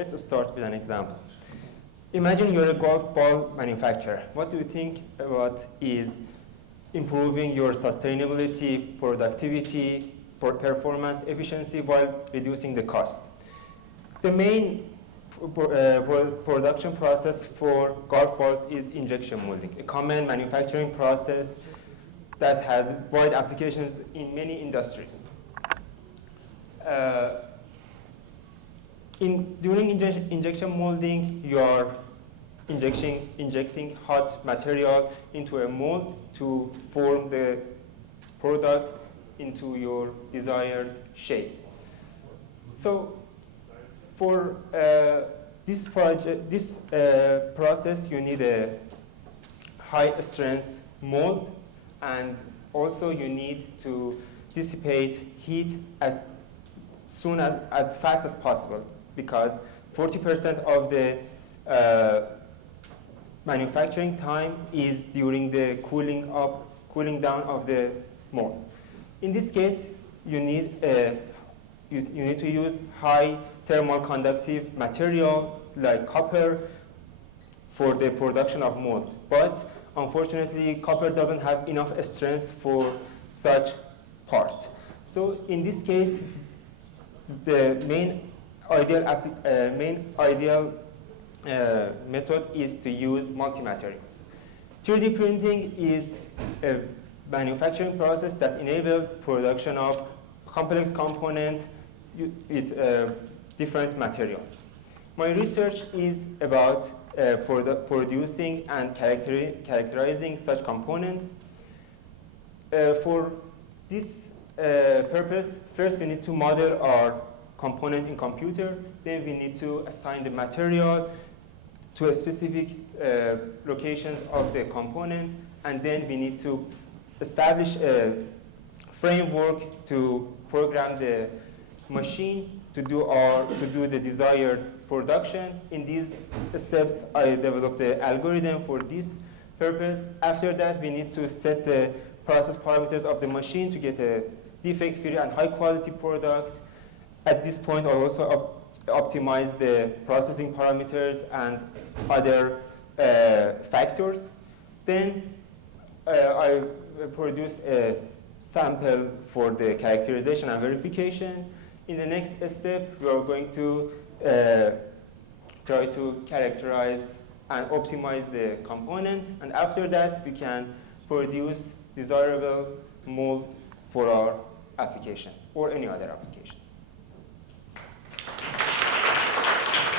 Let's start with an example. Imagine you're a golf ball manufacturer. What do you think about is improving your sustainability, productivity, performance, efficiency while reducing the cost? The main production process for golf balls is injection molding, a common manufacturing process that has wide applications in many industries. During injection molding, you are injecting hot material into a mold to form the product into your desired shape. So for this process, you need a high strength mold, and also you need to dissipate heat as fast as possible, because 40% of the manufacturing time is during the cooling down of the mold. In this case, you need to use high thermal conductive material like copper for the production of mold. But unfortunately, copper doesn't have enough strength for such part. So in this case, the main ideal method is to use multi-materials. 3D printing is a manufacturing process that enables production of complex components with different materials. My research is about producing and characterizing such components. For this purpose, first we need to model our component in computer, then we need to assign the material to a specific locations of the component, and then we need to establish a framework to program the machine to do the desired production. In these steps, I developed the algorithm for this purpose. After that, we need to set the process parameters of the machine to get a defect-free and high-quality product. At this point, I also optimize the processing parameters and other factors. Then I produce a sample for the characterization and verification. In the next step, we are going to try to characterize and optimize the component. And after that, we can produce desirable mold for our application or any other application.